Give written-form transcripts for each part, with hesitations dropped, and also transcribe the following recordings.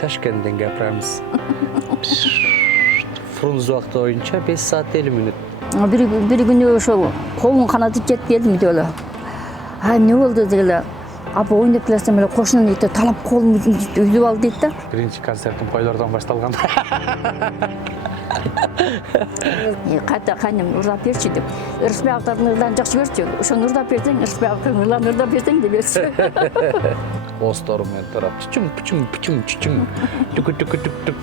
Ташкенттен капырамыз. Фрунзе убакыты боюнча 5 саат 50 мүнөт. Bir günü ошол колун канатып жетип келдим үйдө эле. Эмне болду дегеле. Апа ойноп келсем эле кошунун ите талап колумду үзүп алды дейт да. Биринчи концертим койлордон башталган. Кайта кайным ырдап берчи деп. Ырысбектардын ырдарын жакшы көрчү. Ошону ырдап берсең, Ырысбектардын ырдарын ырдап берсең деп берчү. Оостору менен тарап чучум түк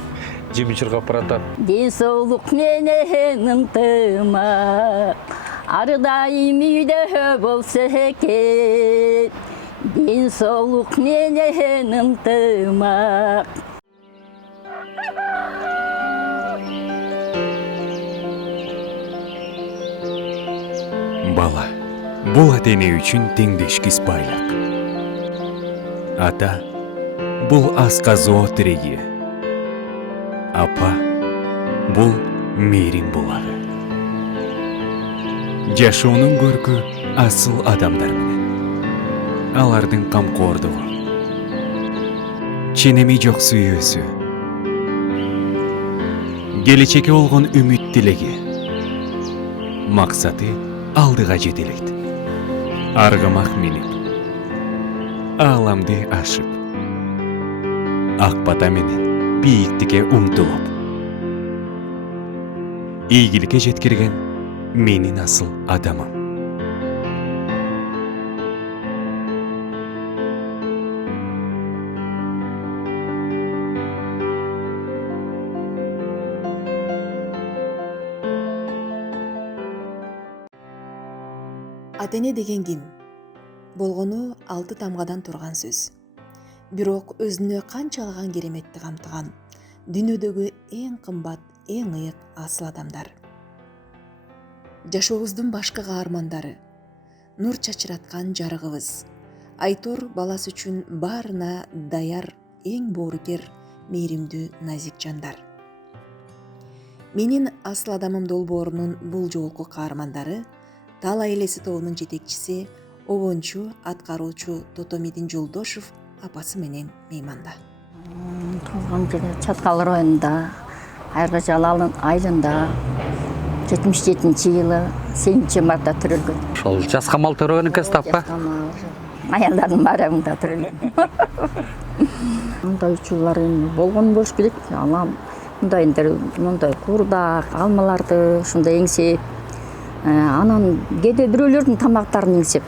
жеми чыргап баратат. Ден соолук менен ынтымак ар дайым үйдө болсо экен. Ден соолук менен ынтымак. Бала бул ата-эне үчүн теңдешкис байлык. Ата бул асказоо тиреги. Апа бул мээрим булагы. Жашоонун көркү асыл адамдар менен. Алардын камкордугу. Ченеми жок сүйүүсү. Келечекке болгон үмүт тилеги. Максаты алдыга жетелейт. Аргамак минип, ааламды ашып, ак бата менен бийиктикке умтулуп, ийгиликке жеткирген менин асыл адамым. Ата-эне деген ким? Болгону 6 тамгадан турган сөз. Бирок өзүнө канчалаган кереметти камтыган дүйнөдөгү эң кымбат, эң ыйык асыл адамдар. Жашообуздун башкы каармандары, нур чачыраткан жарыгыбыз, Айтор баласы үчүн баарына даяр, эң боорукер, мээримдүү, назик жандар. Менин асыл адамым долбоорунун бул жолку каармандары Тал айлеси тобунун жетекчиси, обончу, аткаруучу Тотомидин Жолдошов апасы менен мейманда. Туган жери Чаткал районунда, Айырга Жалал айылында 77-жылы 8 мартта төрөлгөн. Ошол жас камал төрөгөн экенсиз апа. Аялдардын барабында төрөлгөн. Мындай учурлар болгон болуш керек. Мындай курдак, алмаларды ушундай эңсеп, анан кээде бирөөлөрдүн тамактарын эңсеп,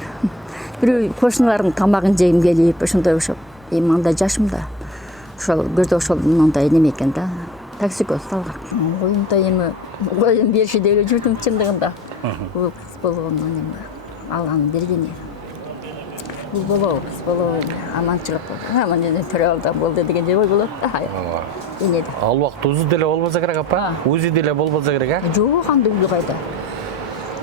бирөө кошуналардын тамагын жегим келип, ошондой ошол мындай жашымда ошол көздө ошол мындай неме экен да. Токсикоз салгак. Мындай эми коюм бериши деп эле жүрдүм чындыгында. Бул кыз болгондон эми алган бергени. Бул болобу, аманчылык болду. Аман эле төрө алда болду деген ой болот да. Энеде. Ал убакта УЗИ деле болбосо керек апа. УЗИ деле болбосо керек, а? Жок, анда үйдө кайда.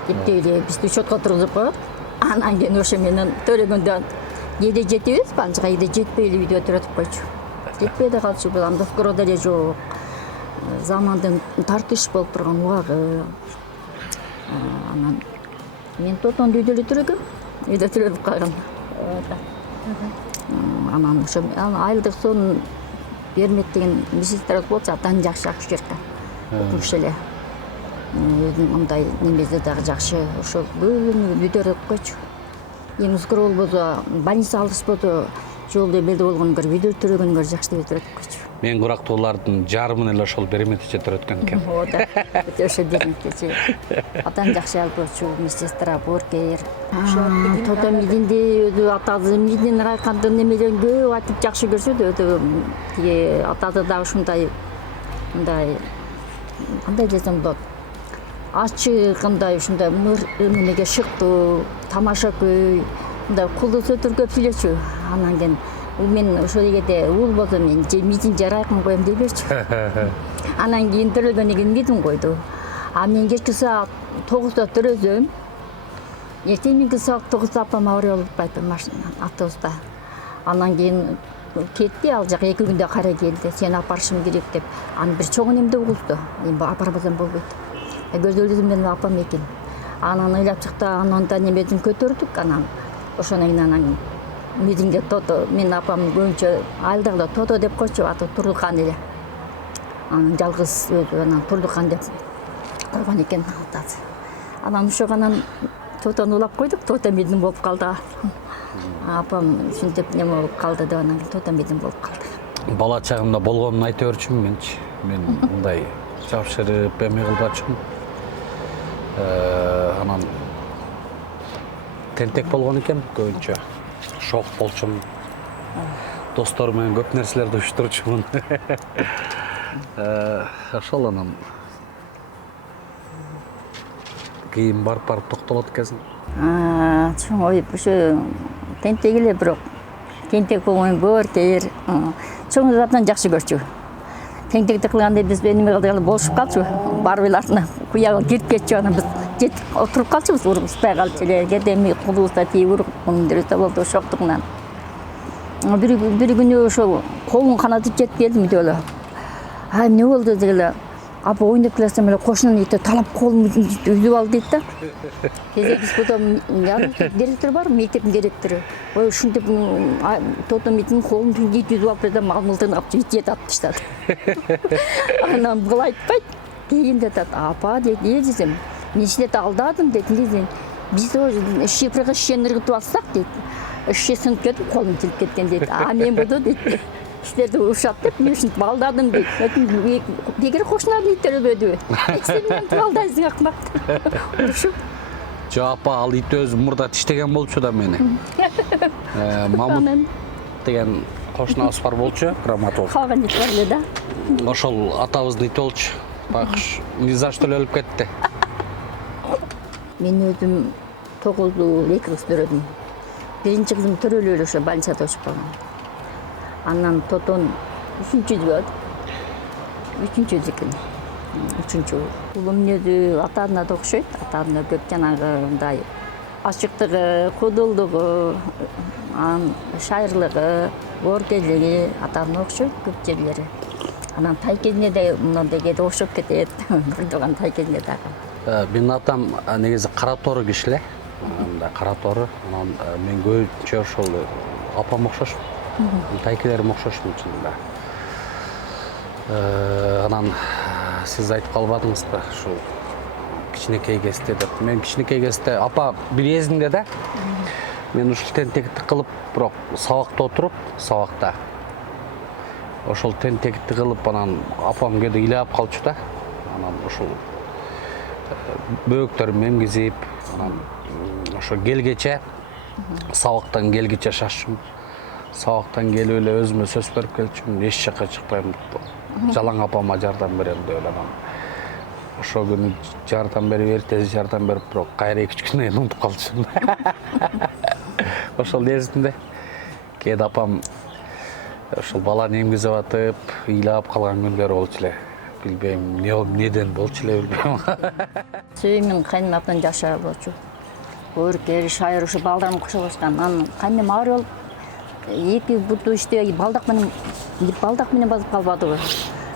Эптейле бизди учетко тургузуп коет. Анан кийин ошо менен төрөгөндө кээде жетебиз, анча кээде жетпей эле үйдө отурутуп койчу. Жетпей да калчу, бул анда скоро деле жок. Замандын тартыш болуп турган убагы. Анан мен Тотондо үйдө эле төрөгөм. Үйдө төрөлүп калгам. Анан ошо айылдык сонун бермек деген министр болчу, абдан жакшы акча керек. Окумуш эле. Мындай немеде дагы жакшы, ошол бөлүнүп үйдөрүп койчу. Эми скоро болбосо больница алышпады, жолдо белде болгон көрүп үйдө төрөгөнгө жакшы деп өтүп койчу. Мен курактуулардын жарымын эле ошол береметиче төрөткөн экен. Оода. Ошо береметиче. Абдан жакшы албочу, медсестра, боркер. Тотомидинди өзү атасы Мидин райкомдун немеден көп айтып жакшы көрсөдү, тиги атасы дагы ушундай мындай кандай десем болот. Ачыгындай ушундай эмеге шыктуу, тамашакөй, мындай кулдуу түркөп сүйлөчү. Анан кийин мен ошол эгерде уул болсо мен Мидин жарайкын коем деп берчү. Анан кийин төрөлгөндөн кийин Мидин койду. А мен кечки саат 9-да төрөсөм. Эртеңки саат 9-да апам авария болуп кайтты машина, автобуста. Анан кийин кетти, ал жак 2 күндө кара келди. Сени апарышым керек деп. Аны бир чоң эмде угулду. Эми апарбасам болбойт. Көзөлдүм менен апам экен. Анан ыйлап чыкты, анан да немесин көтөрдүк, анан ошондон кийин анан митингде тото, мен апам көбүнчө айылдагыда тото деп койчу, аты Турлукан эле. Анан жалгыз өзү анан Турлукан деп койгон экен атасы. Анан ошоганан тотону улап койдук, тото митинг болуп калды. Апам ушинтип неме болуп калды деп анан тото митинг болуп калды. Бала чагымда болгонун айта берчүмүн менчи. Мен мындай жапшырып эме кылбачумун. Анан тентек болгон экен көбүнчө. Шок болчумун. Достор менен көп нерселерди уюштурчумун. Ошол анан кийин барып токтолот экенсиң. Чоң ой, ушу тентек эле, бирок тентек болгон көөр чоң затынан жакшы көрчү. Тентекти кылганда биз эме кылдыгы болушуп калчу, барып эле артына куяга кирип кетчү, анан биз жетип отуруп калчубуз, урушпай калчу эле. Кедеми кулубузда тийип уруп дерсе болду шоктугунан. Бир күнү ошол колун канатып жетип келдим деле. Эмне болду дегеле. Апа ойнап келсем эле кошунун ити талап колумду үзүп алды дейт да. Биз потом директор бар, мектептин директору. Ой, ушинтип тото митинг колумду үзүп алып да малтын алып жетип таштады. Анан бул айтпайт. Кийин айтат, апа дейт, десем, нечилет алдадым дейт, биз шифрга шишени ыргытып алсак дейт. Шише сынып кетип колум тилип кеткен дейт. Мен болду дейт. Силерди ушат деп, мен ушинтип алдадым дейт. Бекер кошуналардын иттери өлбөдүбү? Сен мени алдайсың акмак. Урушуп. Жок апа, ал ит өзү мурда тиштеген болчу да мени. Мамут деген кошунабыз бар болчу, Раматов. Калган ит бар эле да. Ошол атабыздын ити болчу. Байкуш ни за что эле өлүп кетти. Мен өзүм 9-2 кыз төрөдүм. Биринчи кызым төрөлүп эле ошо больницада өчүп калган. Анан тотон 3-чү экен. 3-чү. Улум өзү атасына да окшойт. Атасына көп жанагындай ачыктыгы, кудулдугу, шайырлыгы, оркелиги атасына окшойт көп жерлери. Анан тай кезине да мындайга окшоп кетет. Бурдуган тай кезине дагы. Менин атам негизи кара тору киши эле. Мындай кара тору. Анан мен көбүнчө ошол апам окшош. Тайкелерим окшошмун чынында. Анан сиз айтып калбадыңызбы ушул кичинекей кезде деп. Мен кичинекей кезде апа бириезинде да мен ушул тентекти кылып, бирок сабакта отуруп, сабакта ошол тентекти кылып, анан апам кээде ыйлап калчу да. Анан ушул бөөктөрүмдү эмгизип, анан ошо келгече сабактан келгече шашчумун. Сабактан келип эле өзүмө сөз берип келчүмүн, эч жакка чыкпайм, жалаң апама жардам берем деп эле анан. Ошол күнү жардам берип, эртеси жардам берип, бирок кайра 2 күнөн кийин унутуп калчумун. Ошол нерсинде кээде апам ошол баланы эмгизип атып, ыйлап калган күндөрү болчу эле. Билбейм, эмнеден болчу эле билбейм. Менин кайным апам жаша болчу. Өркер, шайыр ушу балдарым кошо башкан. Анан кайным аар болуп, 2 буту иште балдак менен басып калбадыбы.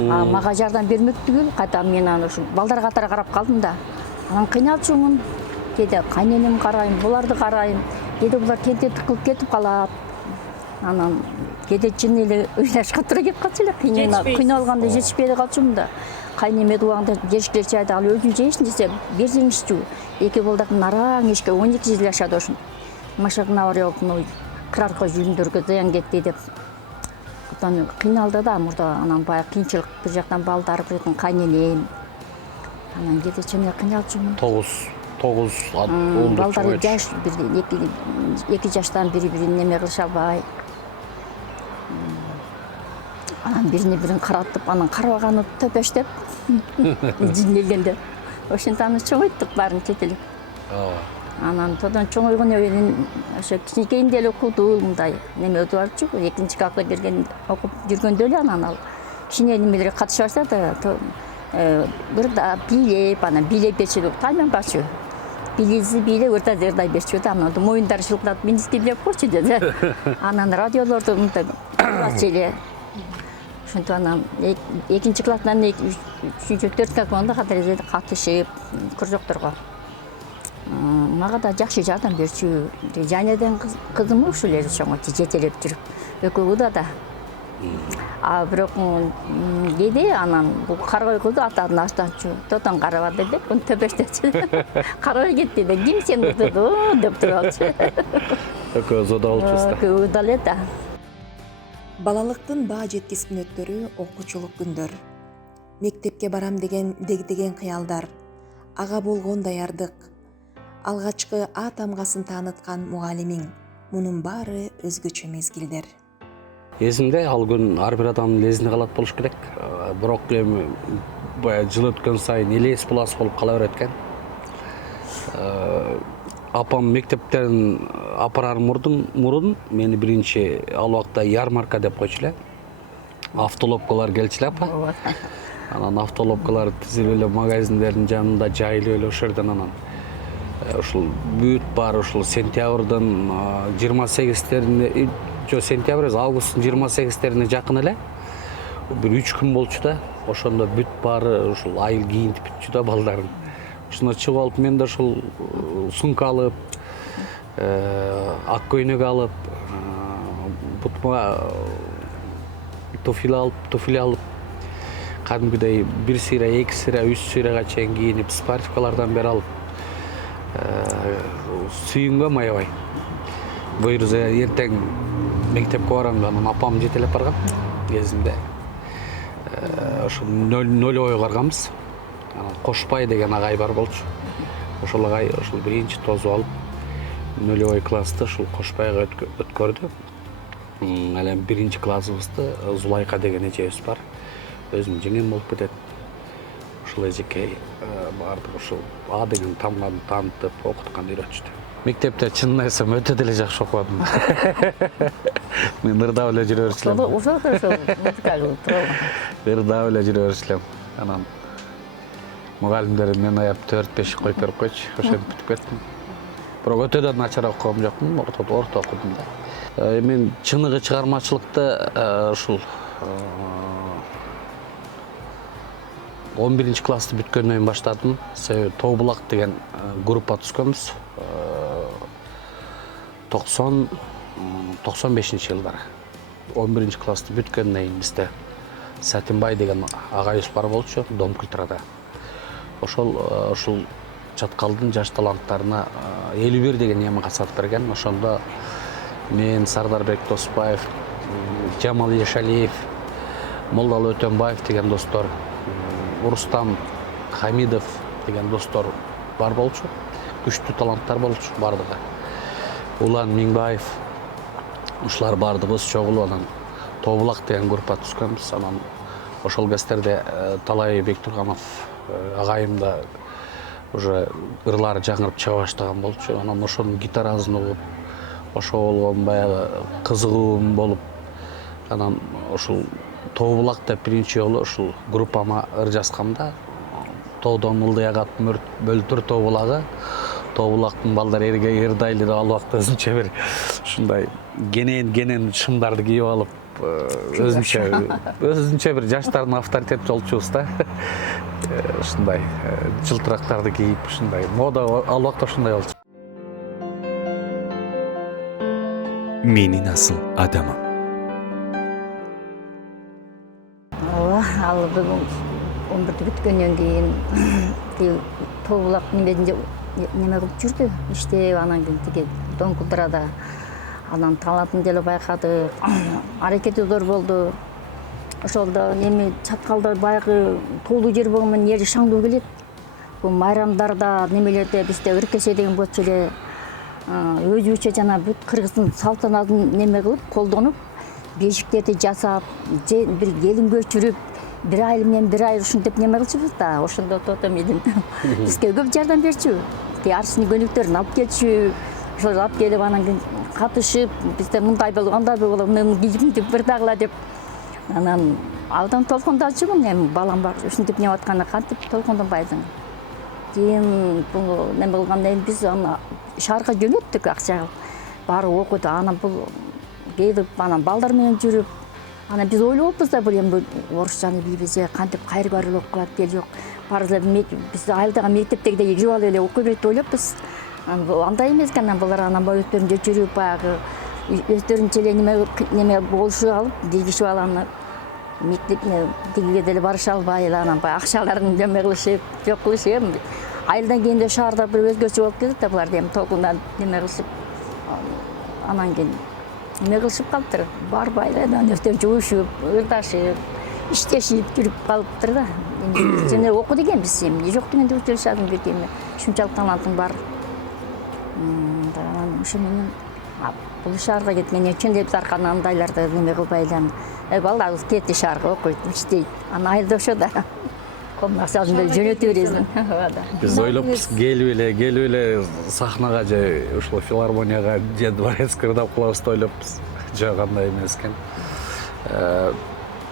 Мага жардам бермек түгүл, кайта мен аны ушу балдар катары карап калдым да. Анан кыйналчумун. Кээде кайненем карайм, буларды карайм. Кээде булар тентекти кылып кетип калат. Анан кээде чын эле ыйлашка туура келип калчу эле. Кыйналганда жетишпей калчумун да. Кайнеме убагында жешкилерчи айтты, ал өзүн жейсин десе, берсеңизчи. 2 балдардын араң эшке 12 жыл жашады ошон. Машагына барып, кырарка жүзүндөргө зыян кетти деп. Атан кыйналды да мурда, анан баягы кыйынчылык бир жактан балдар, бир жактан кайненем. Анан кээде чын эле кыйналчумун. 9 балдар жаш, 2 жаштан бири-бирин неме кылыша албай. Анан бирин каратып, анан карабаганы төпөштөп жин келгенде. Ошентип аны чоңойттук баарын четелеп. Анан тодон чоңойгону ошо кичинекейинде эле окуду, мындай неме өтүп алчу. 2-чи класска келген окуп жүргөндө эле анан ал кичине немелерге катышып алса да, бир да бийлеп, анан бийлеп берчү, тайманбачу. Билизи бийлеп, ырдай берчү да, анан моюндары шылкырап, мен бийлеп койчу деди. Анан радиолорду мындай ачы эле. Ошентип анан 2-чи класстан 3-4 класска катышып, кружокторго мага да жакшы жардам берчү. Жанеден кызым ушул эле чоңо жетелеп жүрүп экөө да. А бирок кээде анан бул карабай кызды атадын аштанчу. Тотон карабады деп, он төбөштөчү. Карабай кетти деп, ким сен удуду деп туралчу. Экөө зода болчусузда. Экөө удале да. Балалыктын баа жеткис мүнөттөрү окуучулук күндөр. Мектепке барам деген дегдеген кыялдар, ага болгон даярдык, алгачкы А тамгасын тааныткан мугалимиң. Мунун баары өзгөчө мезгилдер. Эсимде ал күн ар бир адамдын эсинде калат болуш керек. Бирок эми баягы жыл өткөн сайын элес булас болуп кала берет экен. Апам мектептерин апарар мурун мени биринчи ал убакта ярмарка деп койчу эле. Автолопкалар келчү эле апа. Анан автолопкалар тизилип эле магазиндердин жанында жайылып эле ошол жерден анан ушул бүт баары ушул сентябрдын 28-терине, сентябрь, августтун 28-терине жакын эле бир 3 күн болчу да. Ошондо бүт баары ушул айыл кийинтип бүтчү да балдарын. Ушуна чыгып алып мен да ушул сумка алып, ак көйнөк алып, бутма туфли алып, кадимгидей бир сыйра, эки сыйра, 3 сыйрага чейин кийинип, спортивкалардан бери алып, сүйүнгө маябай. Буйруз эртең мектепке барам, анан апам жетелеп барган кезимде. Ошо нөлөй карганбыз. Анан Кошпай деген агай бар болчу. Ошол агай ошол биринчи тосуп алып, нөлөй классты ушул Кошпайга өткөрдү. Эле биринчи классыбызды Зулайка деген эжебиз бар. Өзүм жеңем болуп кетет. Ушул эжекей бардык ушул А деген тамганы таанытып, окуткан, үйрөтүштү. Мектепте чынын айтсам өтө деле жакшы окубадым. Мен ырдап эле жүрө берчү элем. Ошол музыкалык туралы. Ырдап эле жүрө берчү элем. Анан мугалимдер мен аяп 4-5 коюп берип койчу. Ошентип бүтүп кеттим. Бирок өтө да начар окугам жокмун, орто окудум да. Мен чыныгы чыгармачылыкты ушул 11 классты бүткөндөн кийин баштадым. Себеби Тоо булак деген группа түзгөнбүз. 95-жылдары. 11 классты бүткөндөн кийин бизде Сатинбай деген агайыбыз бар болчу, Дом культурада. Ошол чаткалдын жаш таланттарына 51 деген эми катсатып берген. Ошондо мен, Сардарбек Тоспаев, Жамал Ешалиев, Молдалы Өтөнбаев деген достор, Урустам Хамидов деген достор бар болчу. Күчтүү таланттар болчу бардыгы. Улан Миңбаев, ушулар бардыгыбыз чогулуп анан Тоо булак деген группа түзгөнбүз. Анан ошол кездерде Талай Бектурганов агайым да уже ырлары жаңырып чыга баштаган болчу. Анан ошонун гитарасын угуп, ошо болгон баягы кызыгуум болуп, анан ушул Тоо булак деп биринчи жолу ушул группама ыр жазгамда тоодон ылдый агат бөлтүр Тоо булагы, Тоо булактын балдары эрге ырдайлы деп ал убакта өзүнчө бир ушундай кенен шымдарды кийип алып, өзүнчө бир жаштардын авторитет жолчубуз да. Ушундай жылтырактарды кийип, ушундай мода ал убакта ушундай болчу. Менин асыл адамым. Ал бүгүн 11 бүткөндөн кийин Тоо булак немесинде неме кылып жүрдү. Иштеп анан кийин тиги Дом культурада анан талантын деле байкады. Аракети зор болду. Ошолдо эми чаткалда баягы тоолуу жер болгон менен ери шаңдуу келет. Бул майрамдарда немелерде бизде ыркеше деген болчу эле. Өзүбүзчө жана бүт кыргыздын салтанатын неме кылып, колдонуп, бешиктерди жасап, бир келин көчүрүп, бир айыл менен бир айыл ушинтип неме кылчубуз да. Ошондо Тото менен бизге көп жардам берчү. Арчын көнүктөрүн алып келчү. Ошол алып келип анан кийин катышып, бизде мындай болуп, андай болуп, муну кийимтип бир дагыла деп. Анан алдан толкондочумун, эми балам бар, ушинтип неме атканда кантип толкондонбайсың. Кийин бул неме кылгандан кийин биз аны шаарга жөнөттүк акча. Баары окуду. Анан бул келип, анан балдар менен жүрүп, анан биз ойлоптуз да, бул эми орусчаны билбесе кантип кайыр барып окуп калат, бел жок. Баарыбыз биз айылдагы мектептегидей кирип алып эле окуй берет деп ойлоппуз. андай эмес экен, булар анан өздөрүнчө жүрүп баягы өздөрүнчө эле неме болушуп алып, дилгишип алып, мектепне тигиге деле барыша албай эле анан баягы акчаларын неме кылышып, жок кылышып, айылдан кийин да шаарда бир өзгөчө болуп кетет да, булар эми толкундан неме кылышып, анан кийин неме кылышып калыптыр. Барбай эле анан өздөрүнчө уюшуп, ырдашып, иштешип жүрүп калыптыр да. Жана оку дегенбиз эми, жок дегенде училищадын бирдеме, ушунчалык талантың бар. Анан ошо менен бул шаарга кеткенде чын деп аркан андайларды неме кылбай эле, балдарыбыз кетти шаарга окуйт, иштейт. Анан айылда ошо да. Комнасында жөнөтө бересиң. Биз ойлоппуз, келип эле сахнага же ушул филармонияга же дворецкий ырдап калабыз деп ойлоппуз. Жок, андай эмес экен.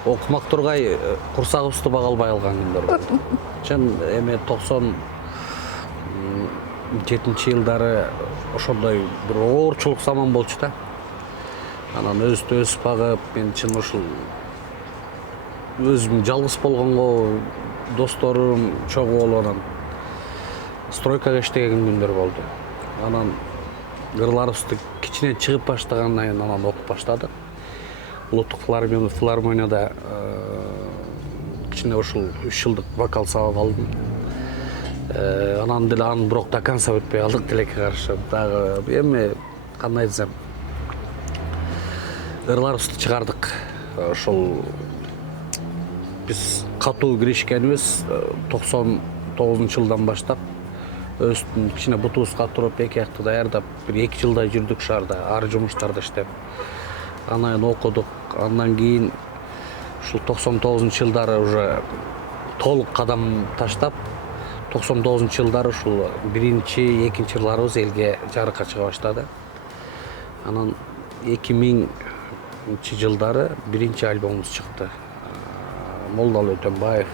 Окумак тургай курсагыбызды бага албай калган күндөр болду. Чын эми 97-жылдары ошондой бир оорчулук заман болчу да. Анан өсүп багып, мен чын ушул өзүм жалгыз болгонго, досторум чогуу болуп анан стройкага иштеген күндөр болду. Анан ырларыбызды кичине чыгып баштагандан кийин анан окуп баштадык. Улуттук филармонияда кичине ушул 3 жылдык вокал сабак алдым. Анан деле аны бирок до конца өтпөй калдык, тилекке каршы. Дагы эми кандай десем, ырларыбызды чыгардык. Ошол биз катуу киришкенибиз 99-жылдан баштап өстүн кичине бутубузга туруп, эки аякты даярдап, бир 2 жылдай жүрдүк шаарда, ар жумуштарда иштеп. Анан окудук. Андан кийин ушул 99-жылдары уже толук кадам таштап, 99-жылдары ушул 1-2-жылдарыбыз элге жарыкка чыга баштады. Анан 2000-жылдары 1-альбомубуз чыкты. Молдалы Өтөнбаев,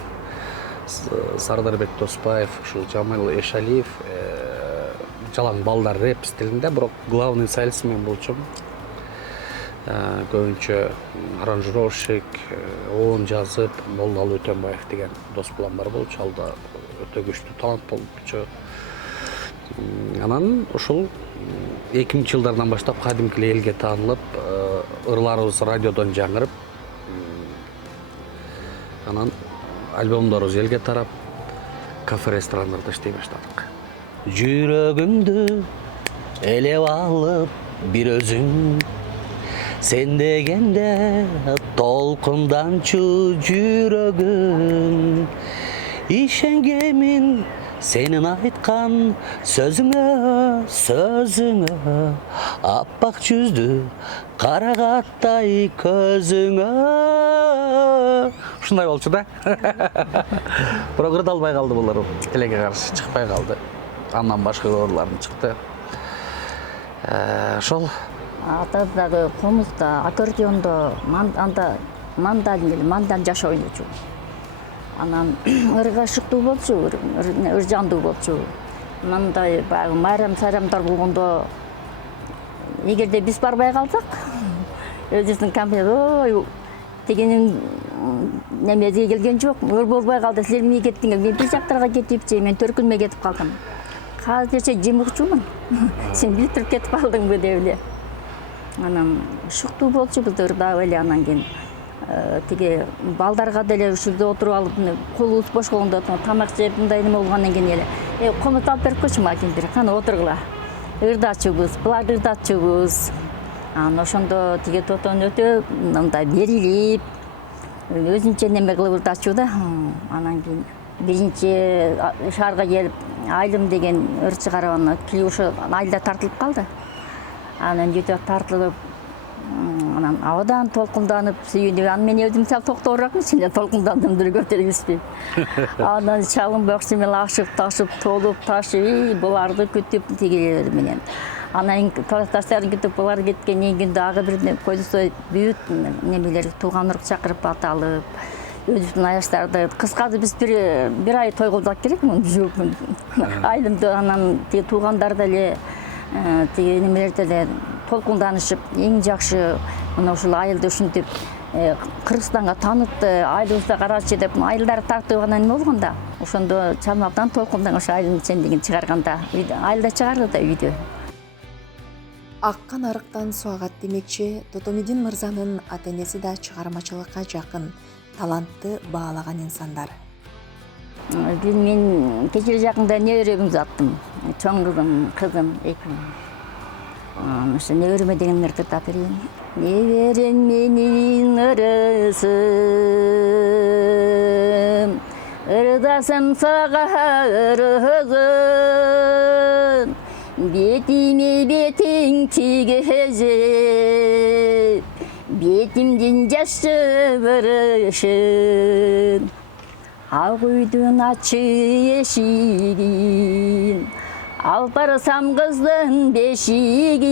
Сардарбек Доспаев, ушул Жамал Эшалиев, жалаң балдар рэп стилинде, бирок главный солист мен болчумун. Көбүнчө аранжировщик, оон жазып, Молдалы Өтөнбаев деген дос балам бар болчу, ал да өтө күчтүү талант болчу. Анан ушул 2000-жылдардан баштап кадимки элге таанылып, ырларыбыз радиодон жаңырып, анан альбомдорубуз элге тарап, кафе ресторандарда иштей баштадык. Жүрөгүмдү элеп алып бир өзүң, сен дегенде толкунданчу жүрөгүм, ишенгемин сенин айткан сөзүңө, аппак жүздү карагаттай көзүңө. Ушундай болчу да. Бирок ырдалбай калды булар, тилекке каршы чыкпай калды. Андан башка ырларым чыкты. Ошол ата дагы комузда, аккордеондо, мандан жаша ойночу. Анан ырга шыктуу болчу, ыр жандуу болчу. Мындай баягы майрам-сайрамдар болгондо, эгерде биз барбай калсак, өзүбүздүн компания, ой, тегенин немеге келген жок, ыр болбой калды, силер эмне кеттиңер? Мен бир жактарга кетипчи, мен төркүнмө кетип калдым. Азырча жемукчумун. Сен билип туруп кетип калдыңбы деп эле. Анан шыктуу болчу биз ырдап эле, анан кийин тиги балдарга деле ушулда отуруп алып, колубуз бош болгондо тамак жеп, мындай неме болгондон кийин эле, комнат алып берип койчу макиндир, кана отургула. Ырдачубуз, буларды ырдатчубуз. Анан ошондо тиги тотон өтө мындай берилип, өзүнчө неме кылып ырдачу да. Анан кийин биринчи шаарга келип, Айылым деген ыр чыгарып, анан клип ошо айылда тартылып калды. Анан жете тартылып, анан абдан толкунданып сүйүнүп, анан мен өзүм сал токтобуракмын, сен толкундандым деле көтөрүбүзбү. Анан чалым бакчы менен ашып, ташып, толуп, ташып, буларды күтүп тигилер менен. Анан классташтарын күтүп, булар кеткенден кийин дагы бир койдусой бүт немелер тууган урак чакырып аталып, өзүбүздүн аяштарды кыскасы биз бир ай той кылдык керек муну жооп. Айылымда анан тиги туугандар деле тиги немелер деле толкунданышып, эң жакшы мына ушул айылда ушинтип Кыргызстанга таанытты, айылыбызда карачы деп айылдары тартыбына неме болгондо, ошондо чалмактан толкундан ошо айылдын чендигин чыгарганда, айылда чыгарды да үйдө. Аккан арыктан суу агат демекчи, Тотомидин мырзанын ата-энеси да чыгармачылыкка жакын, талантты баалаган инсандар. Мен кечээ жакында неберемди аттым. Чоң кызым эки. Ошо небереме деген ырды тап берейин. Неберем менин ырысым, ырдасым сага ырызым, бетиме бетиң тигезип, бетимдин жаш жыбырышын, ак үйдүн ачы эшигин, алып барсам кыздын бешигин,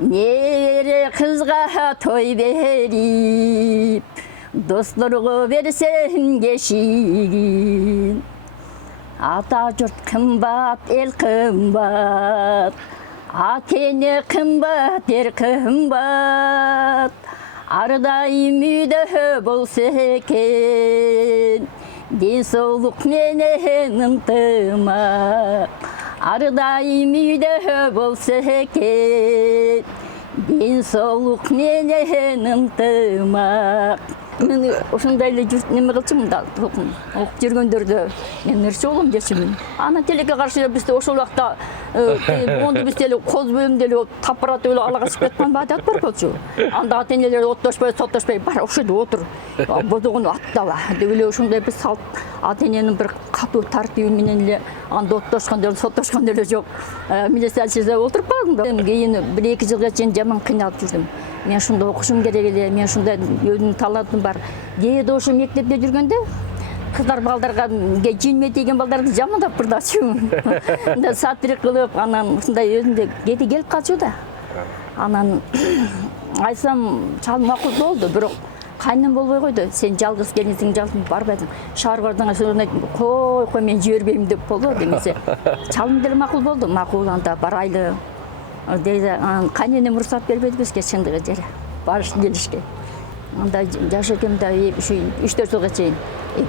небере кызга той берип, досторго берсем кешигин. Ата жұрт кымбат, эл кымбат, ата-эне кымбат, ер кымбат, ардайым үйдө болсо экен, ден соолук менен ынтымак. Ардайым үйдө болсо экен, ден соолук менен ынтымак. Мен ошондой эле журт неме кылчумун да, окуп жүргөндөрдө мен ырчы болом дечимин. Ана телекке каршы бизде ошол убакта бонду биз деле коз бөлүм деле тапырат эле ала качып кеткан баадат бар болчу. Анда ата-энелер оттошпой, соттошпой, бар ошол жерде отур. Бодогону аттаба деп эле ошондой бир салт ата-эненин бир катуу тартиби менен эле анда оттошкон деле соттошкон деле жок. Милиция отуруп калдым да. Кийин 1-2 жылга чейин жаман кыйналып жүрдүм. Мен ушунда окушум керек эле, мен ушунда өзүмдүн талантым бар. Кээде ошо мектепте жүргөндө кыздар балдарга жийме тийген балдарды жамандап бырдачумун. Мындай сатрик кылып, анан ушундай өзүмдө кээде келип калчу да. Анан айтсам чал макул болду, бирок кайным болбой койду. Сен жалгыз келинсиң, жалгыз барбайсың. Шаар ошондой кой мен жибербейм деп болду демесе. Чалым деле макул болду. Макул анда барайлы. Deydi, kaynenem ruhsat vermedi bizge çındığı yere, barış gelişke. Anda yaşarken de şu 3-4 yılga çeyin.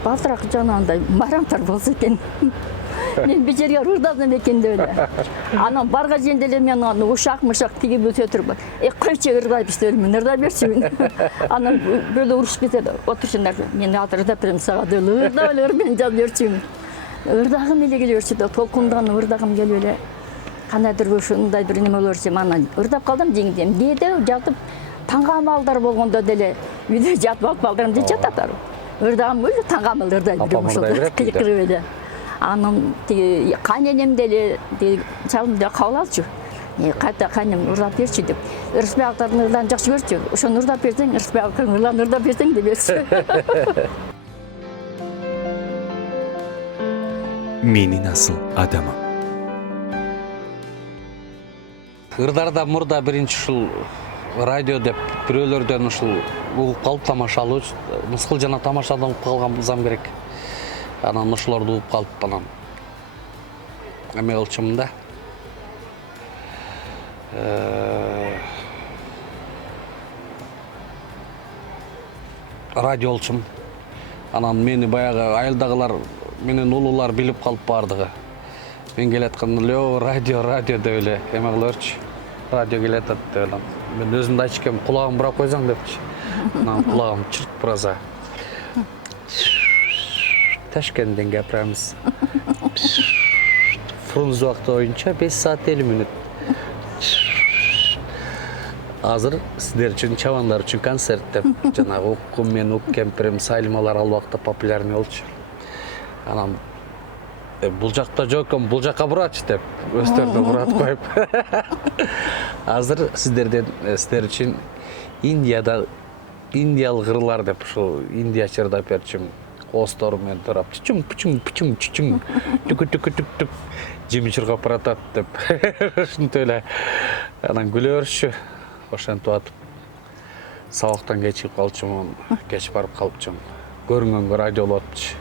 Baltırak canında maramtar bolsa eken. Men bir жерге ырдадым экен деп эле. Анан барга жерде эле мен аны ушак-мышак тигип өтөтүрүп, кырчы ырдап иштедим, ырдап берчүмүн. Анан бөлө урушуп кетет, отурчундар. Мен ырдап берем сага деп ырдап эле мен жазып берчүмүн. Ырдагым эле келе берчү да, толкундан ырдагым келип эле. Кандайдыр ушундай бир неме болсом анан ырдап калдым жеңдем. Кээде жатып таңгамалдар болгондо деле үйдө жатып алып балдарымды жататар. Ырдагым өзү таңгамал ырдай берем ошол кыйкырып эле. Анан тиги кайненем деле чалымды кабыл алчу. Кайта кайнем ырдап берчү деп. Ырысбектардын ырдарын жакшы көрчү. Ошону ырдап берсең, Ырысбектардын ырдарын ырдап берсең деп берчү. Менин асыл адамым. Ырдарда мурда биринчи ушул радио деп бирөөлөрдөн ушул угуп калып тамашалуу, мыскыл жана тамашадан угуп калган болсам керек. Анан ошолорду угуп калып анан эме кылчумун да. Радио болчум. Анан мени баягы айылдагылар менен улуулар билип калып бардыгы. Мен келатканда эле радио деп эле эме кылырчы. Радио келатат деп эле. Мен өзүмдү айтчу экенмин, кулагым бурап койсоң депчи. Анан кулагым чырт бураза. Ташкенттен капырабыз. Фрунзе убакты боюнча 5 саат 50 мүнөт. Азыр сиздер үчүн, чабандар үчүн концерт деп жанагы уккум мен ук кемпирим Сайлималар ал убакта популярный болчу. Анан бул жакта жок экен, бул жакка бурачы деп өздөрүнө бурат коюп. Азыр сиздер үчүн индиялык ырылар деп ушул индияча ырдап берчүмүн. Кооздор менен турап чучуң түк жеми чыргап баратат деп ушинтип эле анан күлө берчү. Ошентип атып сабактан кечигип калчумун, кеч барып калчумун. Көрүнгөнгө радио болотчу.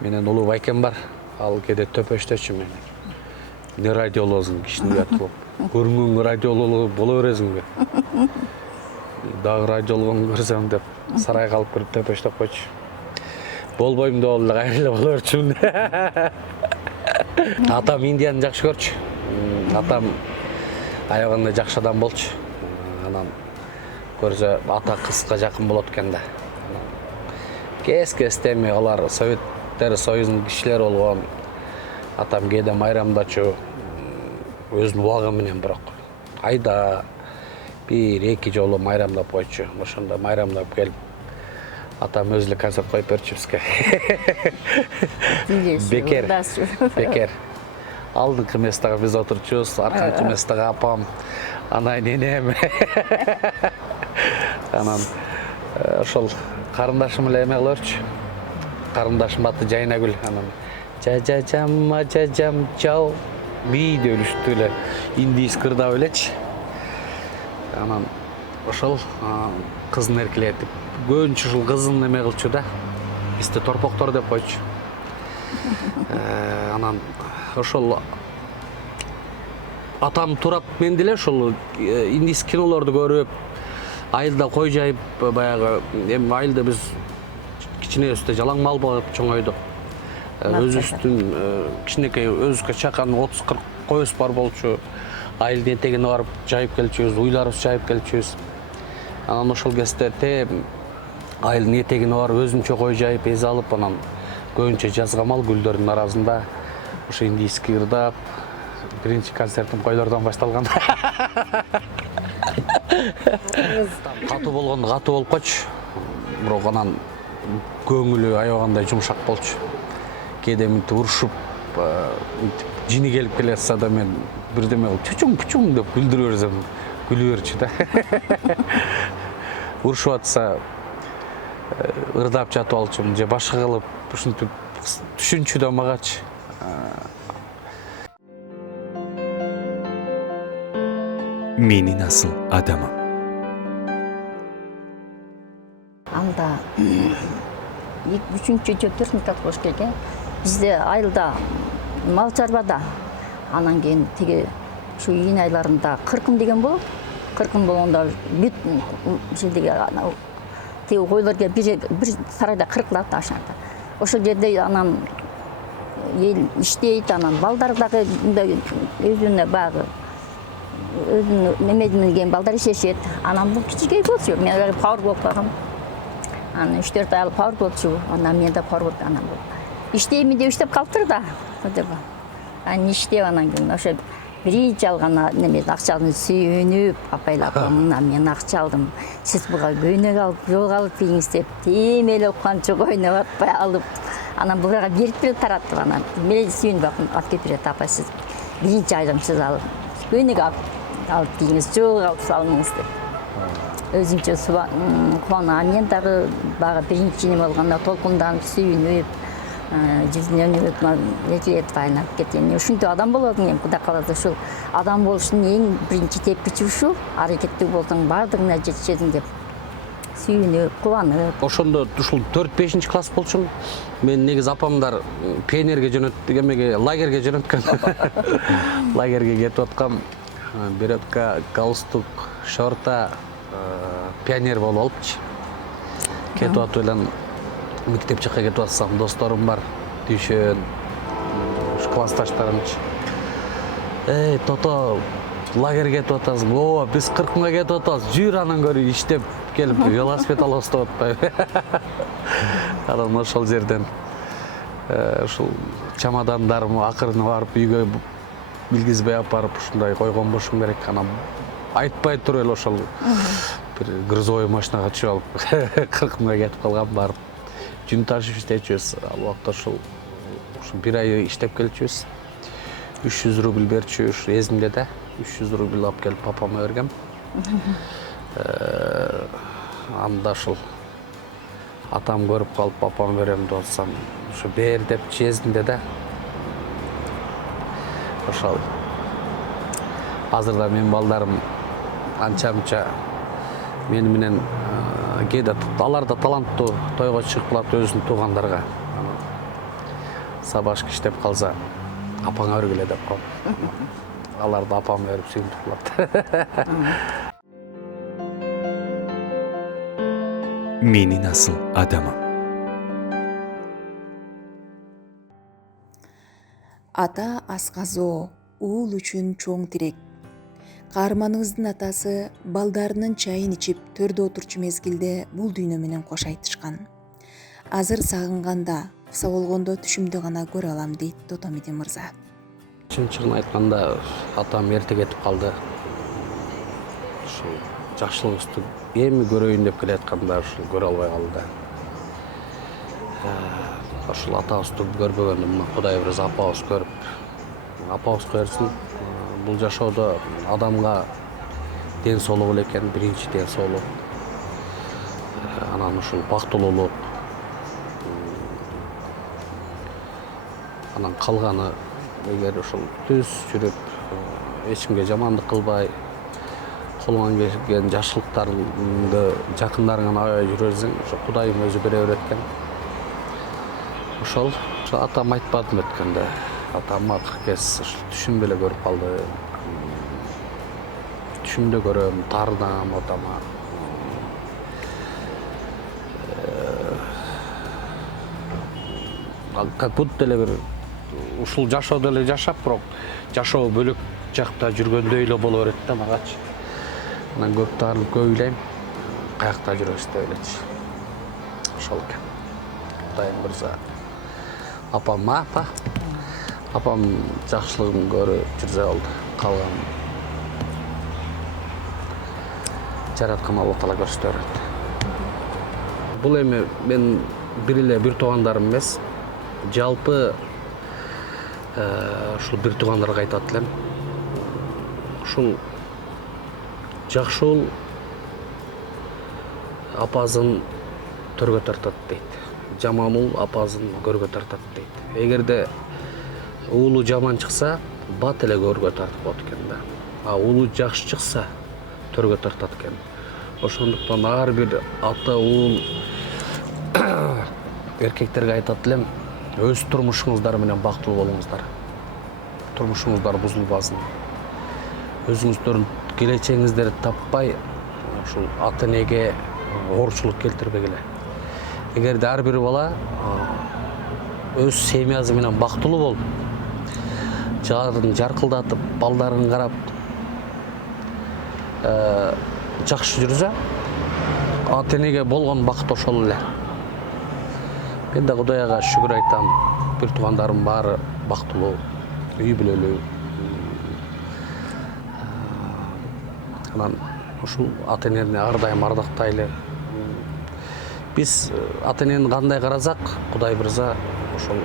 Менен улуу байкем бар, ал кээде төпөштөчү менен. Не радио болосуң, кишини уят кылып. Көрүнгөнгө радио боло бересиңби? дагыра жолгонун көрсөм деп сарайга алып кирип төпөштөп койчу. Болбойм деп эле кайрылып боло берчүмүн. Атам Индияны жакшы көрчү. Атам аябагандай жакшы адам болчу. Анан көрсө ата кызга жакын болот экен да. Кес-кесте эми алар Советтер Союзунун кишилери болгон. Атам кээде майрамдачу өзүнүн убагы менен бирок айда 1-2 жолу майрамдап койчу. Ошондо майрамдап келип атам өзү эле концерт коюп берчү бизге. Бекер. Алдыңкы местага биз отурчубуз, арканкы местага апам, анан энем. Анан ошол карындашым эле эме кылырчу. Карындашым аты Жайнагүл. Анан жажам чау би деп үлүштү эле индийский ырдап элечи. Анан ошол кызын эркелетип көбүнчө ушул кызын эме кылчу да. Бизде торпоктор деп койчу. Анан ошол атам турап мен деле ошол индийский кинолорду көрүп, айылда кой жайып, баягы эми айылда биз кичинебизде жалаң мал багып чоңойдук. Өзүбүздүн кичинекей өзүбүзгө чакан 30-40 коюбуз бар болчу. Айылдын этегине барып жайып келчүбүз, уйларыбыз жайып келчүбүз. Анан ошол кезде айылдын этегине барып өзүмчө кой жайып, эз алып, анан көбүнчө жазгамал гүлдөрдүн арасында ошо индийский ырдап, биринчи концертим койлордон башталган. Катуу болгондо катуу болуп койчу. Бирок анан көңүлү аябагандай жумшак болчу. Кээде мынтип урушуп, жини келип келе жатса да мен бирдеме чучуң деп күлдүрө берсем, күлүп берчү да. Урушуп атса ырдап жатып алчумун же башка кылып ушинтип түшүнчү да магачы. Менин асыл адамым. Анда 3-4 класс болуш керек. Бизде айылда мал чарбада. Анан кийин тиги ушу июнь айларында кыркым деген болот. Кыркым болгондо бүт жердеги тиги койлор келип бир сарайда кыркылат ашанда. Ошол жерде анан эл иштейт, анан балдар дагы өзүнө багы өзүнүн немеден келген балдар ишешет. Анан бул кичике болчу. Мен пауэр болуп калгам. Анан 3-4 ай пауэр болчу. Анан мен да пауэр болуп анан иштейми деп иштеп калыптыр да. Анан иштеп анан кийин ошо биринчи алган неме акчаны сүйүнүп, апайлап, мына мен акча алдым. Сиз буга көйнөк алып, жол алып бериңиз деп, темелеп канча көйнөк атпай алып, анан буга берип берип таратып, анан мен сүйүнүп алып кетип берет, апа сиз биринчи айдым сиз алып, көйнөк алып кийиңиз, жол алып салыңыз деп. Өзүнчө кубана, мен дагы бага биринчи неме болгондо толкунданып, сүйүнүп, жүзүнөн эркелетип айнап кеткен. Ушунтип адам болот экен, Кудай кааласа ушул адам болуштун эң биринчи тепкичи ушу, аракеттүү болсоң баардыгына жетишесиң деп сүйүнүп, кубанып. Ошондо ушул 4-5 класс болчумун. Мен негизи апамдар пионерге жөнөттү, эмеге лагерге жөнөткөн. Лагерге кетип аткам. Беретка, галстук, шорта, пионер болуп алыпчы. Кетип атып эле мектеп жакка кетип атсам, досторум бар, түйшөн, классташтарымчы. Эй, Тото, лагерге кетип атасың. О, биз 40-га кетип атабыз. Жүр анан көрү иштеп келип велосипед алып деп атпайбы. Анан ошол жерден ушул чемодандарымды акырын барып үйгө билгизбей алып барып ушундай койгон болушум керек. Анан айтпай туруп эле ошол бир грузовой машинага түшүп алып 40-га кетип калгам, барып жүн ташып иштечүбүз. Ал убакта ушул бир ай иштеп келчүбүз. 300 рубль берчү, ушу эзимде да. 300 рубль алып келип папама бергем. Анда ушул атам көрүп калып папама берем деп атсам, ушу бер деп эзимде да. Ошол азырда менин балдарым анча-мынча мени менен кээде алар да таланттуу тойго чыгып калат өзүнүн туугандарга. Сабашка иштеп калса апаңа бергиле деп коем. Алар да апама берип сүйүнүп калат. Менин асыл адамым. Ата асказоо, уул үчүн чоң тирек. Каарманыбыздын атасы балдарынын чайын ичип төрдө отурчу мезгилде бул дүйнө менен кош айтышкан. Азыр сагынганда, кыса болгондо түшүмдө гана көрө алам дейт Тотомидин мырза. Чын айтканда атам эрте кетип калды. Ушул жакшылыгыбызды эми көрөйүн деп келатканда ушул көрө албай калды. Ушул атабызды көрбөгөндө мына Кудай бираз апабыз көрүп, апабыз көрсүн. Бул жашоодо адамга ден соолук эле экен, биринчи ден соолук. Анан ушул бактылуулук. Анан калганы эгер ушул түз жүрүп, эч кимге жамандык кылбай, колуңан келген жакшылыктарды жакындарыңан аябай жүрө берсең, ошо Кудайым өзү бере берет экен. Ошол атам айтпадым өткөндө. Атам акыркы кез түшүмдө эле көрүп калды. Түшүмдө көрөм, таарынам атама. Как будто эле бир ушул жашоодо эле жашап, бирок жашоо бөлөк жакта жүргөндөй эле боло берет да магачы. Анан көп таарынып көп ыйлайм. Каякта жүрөбүз деп элечи. Ошол экен. Кудайым мырза. Апам жакшылыгын көрүп жүрсө болду. Калган жараткан Алла Таала көрсөтө берет. Бул эми мен бир туугандарым эмес, жалпы ушул бир туугандарга айтат элем. Ушул жакшы апасын төргө тартат дейт. Жаман апасын көргө тартат дейт. Эгерде уулу жаман чыкса, бат эле көргө тартып коет экен да. А уулу жакшы чыкса, төргө тартат экен. Ошондуктан ар бир ата уул эркектерге айтат элем, өз турмушуңуздар менен бактылуу болуңуздар. Турмушуңуздар бузулбасын. Өзүңүздөрдүн келечегиңиздерди таппай, ушул ата энеге оорчулук келтирбегиле. Эгерде ар бир бала өз семьясы менен бактылуу болуп, жаарын жаркылдатып, балдарын карап, жакшы жүрсө, ата энеге болгон бакыт ошол эле. Мен да Кудайга шүгүр айтам. Бир туугандарым баары бактылуу, үй бүлөлүү. Анан ушул ата энени ар дайым ардактайлы. Биз ата энени кандай карасак, Кудай мырза ошол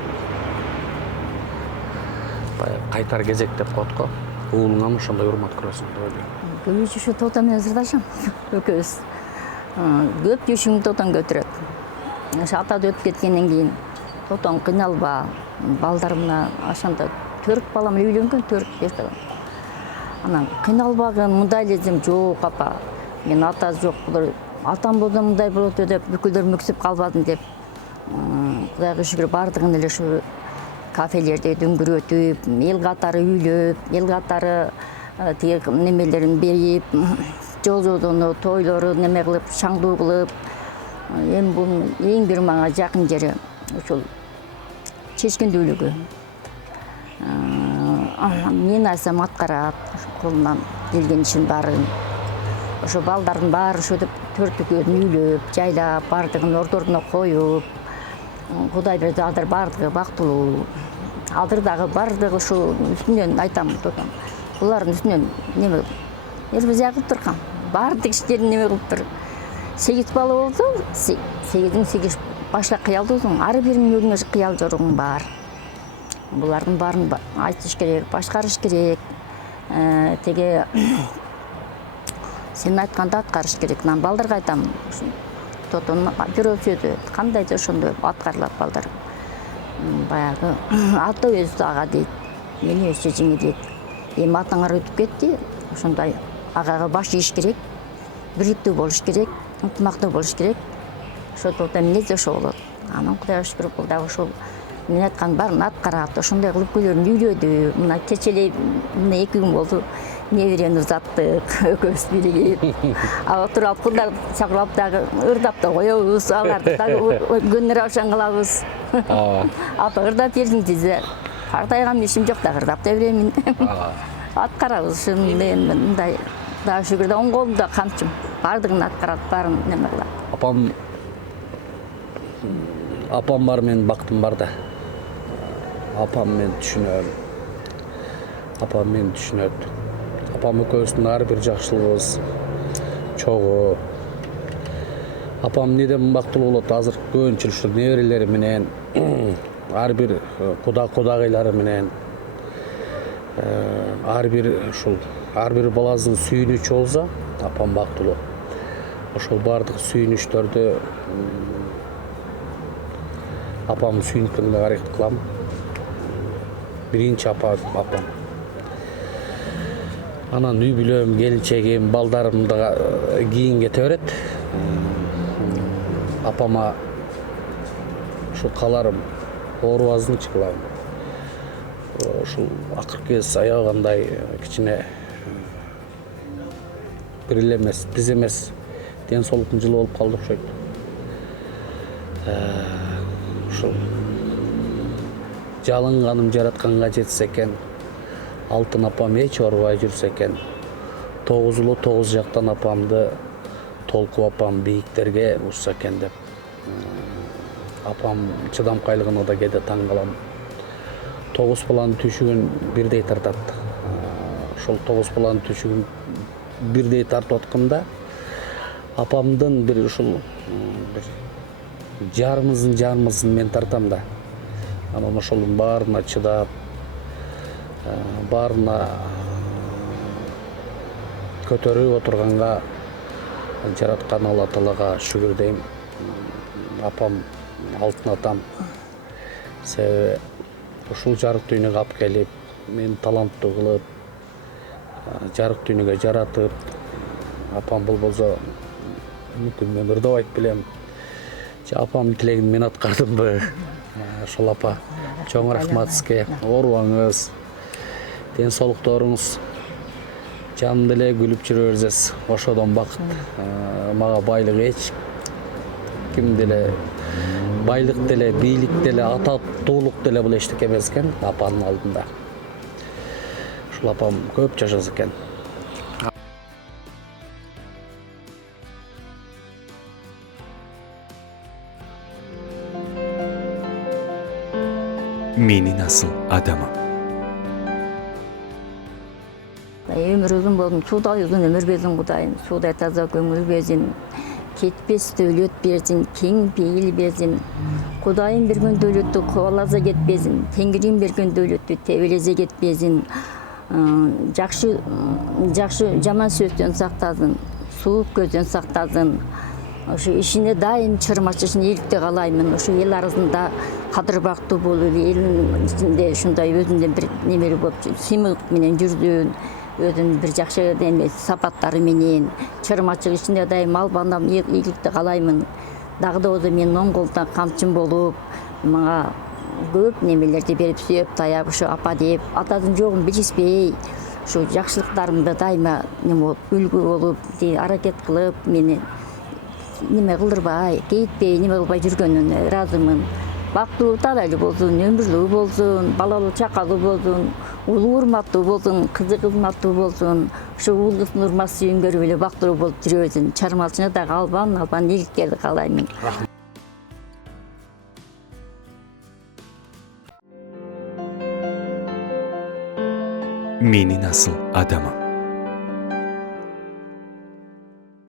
кайтар кезек деп коет го. Уулуңан ошондой урмат көрөсүң деп ойлойм. Көбүнчө ушу Тоото менен ырдашам. Экөөбүз. Көп жешимди Тоотон көтөрөт. Атады өтүп кеткенден кийин Тоотон кыйналба, балдарымна ошондо 4 балам үйлөнгөн, 4 балам. Анан кыйналбагын, мындай эле десем, жок апа. Мен ата жок, атам болсо мындай болот деп бүкүлдөр мүксүп калбадым деп. Кудайга шүгүр бардыгын эле ушу кафелерде дүңгүрөтүп, эл катары үйлөп, эл катары тиги немелерин берип, жолжодону, тойлору неме кылып, шаңдуу кылып, эми бул эң бир мага жакын жери ушул чечкиндүүлүгү. Мен айтсам аткарат, колунан келген ишин баарын. Ошо балдардын баары ушинтип төртүгүн үйлөп, жайлап, бардыгын ордоруна коюп, Кудай берди, азыр бардыгы бактылуу. Азыр дагы бардыгы ушул үстүнөн айтам, Тотом. Булардын үстүнөн неме эрбизя кылып турган. Бардык иштерин неме кылып тур. 8 бала болсо, 8 башка кыялдуусуң, ар биринин өзүнө кыял жоругуң бар. Булардын баарын айтыш керек, башкарыш керек. Теге сен айтканды аткарыш керек. Мен балдарга айтам, Тотон бирөө сөзү кандай да ошондой аткарылат балдар. Баягы ата өзү ага дейт, мени өз чечиңе дейт. Эми атаңар өтүп кетти, ошондой агага баш ийиш керек, бириктүү болуш керек, ынтымактуу болуш керек. Ошо Тотом эмне ошо болот. Анан Кудайга шүгүр, бул дагы ошол мен айткан баарын аткарат, ошондой кылып күйлөрүн үйлөдү. Мына кечээ эле мына 2 күн болду. неберени узаттык экөөбүз биригип отуруп алып кулдар чакырып дагы ырдап да коебуз, аларды дагы күндөр ошон кылабыз. Апа ырдап берсин десе картайган ишим жок да ырдап да беремин. Аткарабыз ушуну мындай дагы шүгүр да оң колумда камчым баардыгын аткарат, баарын неме кылат. Апам бар, менин бактым бар да. Апам мени түшүнөт. Апам мени түшүнөт. Апам экөөбүздүн ар бир жакшылыгыбыз чогуу. Апам неден бактылуу болот? Азыр көбүнчө ушу неберелери менен, ар бир кудагыйлары менен, ар бир баласынын сүйүнүчү болсо, апам бактылуу. Ошол баардык сүйүнүчтөрдү апамды сүйүнүткөнгө аракет кылам. Биринчи апам. Анан үй бүлөм, келинчегим, балдарым да кийин кете берет. Апама ушул каларым оорубаздыңчы кылайын. Ушул акыркы кез аягандай кичине бир эле эмес, биз эмес, ден соолуктун жылы болуп калды окшойт. Ушул жалынганым жаратканга жетсе экен, алтын апам эч оорубай жүрсө экен, 9 улуу 9 жактан апамды толкуп апам бийиктерге ушса экен деп. Апам чыдамкайлыгына да кээде таң калам. 9 баланын түйшүгүн бирдей тартат. Ошол 9 баланын түйшүгүн бирдей тартып атканда апамдын бир ушул жарымысын мен тартам да. Анан ошолдун баарына чыдап, баарына көтөрүп отурганга жараткан Алла Таалага шүгүр дейм. Апам алтын атам. Себеби ушул жарык дүйнөгө алып келип, мени таланттуу кылып, жарык дүйнөгө жаратып, апам болбосо мүмкүн мен ырдабайт белем. Же апамдын тилегин мен аткардымбы? Ошол апа, чоң рахмат сизге. Оорубаңыз, ден соолукторуңуз жанымда эле күлүп жүрө берсеңиз, ошодон бакыт. Мага байлык эч ким деле, байлык деле, бийлик деле, ататтуулук деле бул эчтеке эмес экен апанын алдында. Ушул апам көп жашаса экен. Менин асыл адамым. Өмүр узун болдум, суудай узун өмүр берсин Кудайым, суудай таза көңүл берсин, кетпес дөлөт берсин, кең пейил берсин. Кудайым берген дөлөттү кубаласа кетпесин, Теңирим берген дөлөттү тебелесе кетпесин. Жакшы жаман сөздөн сактасын, суук көздөн сактасын. Ошо ишине дайым чырмачышын ийгиликте каалаймын. Ошо эл арасында кадырбактуу болуп, элдин ичинде ушундай өзүндөн бир немери болуп, сыймылык менен жүрдүн, өзүнүн бир жакшы сапаттары менен, чырмачылык ичинде дайым албандам ийгиликте каалаймын. Дагы да болсо менин оң колумда камчым болуп, мага көп немелерди берип, сүйөп, таяп, ушу апа деп, атадын жогун билишпей, ушу жакшылыктарымды дайыма неме болуп, үлгү болуп, аракет кылып, мени неме кылдырбай, кейитпей, неме кылбай жүргөнүнө ыраазымын. Бактылуу талайлуу болсун, өмүрлүү болсун, балалуу чакалуу болсун, улуу урматтуу болсун, кызы кызматтуу болсун, ушу уулдусун урмат сүйүн көрүп эле бактылуу болуп жүрө берсин. Чармалчына дагы албан ийгиликтерди каалаймын. Менин асыл адамым.